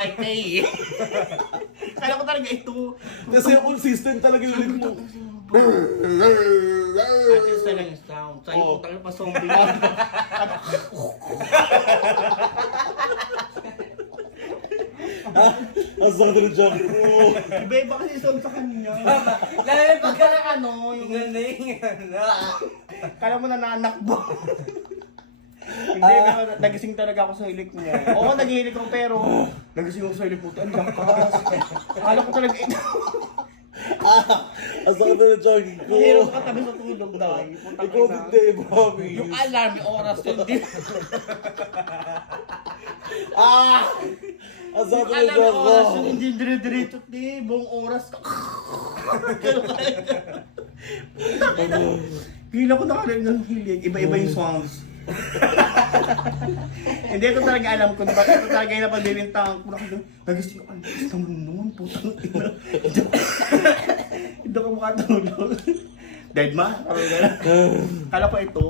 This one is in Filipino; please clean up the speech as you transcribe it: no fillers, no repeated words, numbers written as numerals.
Ay, kala ko talaga ito. Kasi consistent talaga yung ulit mo. At least na lang yung sound. Sa'yo, Oo. putang pa zombie na. Ang sakit ng job ko. Iba-iba kasi yung sound sa kanya. Lalo yung Pagka na ano, yung kala mo nananakbo. Hindi, pero nagising talaga ako sa hilik niya. Oo, naghihilik ako pero nagising ako sa hilik mo. Ang lakas. Akala ko talaga ito. Ang sakit ng jogging ko. Mahirap ka tabi sa tulog daw. Putang Ikaw ina. hindi, Bobby. Yung alarm, yung oras yun. Ang Yung sakit ng alarm, job yung ko. oras yun. Hindi dire-diretso. Di, buong oras ka. Hila ko nakarinig ng hilig. Iba-iba yung songs. Hindi ko talaga alam kung bakit ito talaga yung napagbibintangan ko. Nagising ako, ang lakas naman noon, putang ina. Hindi ako makatulog. Dead ma? Kala ko ito,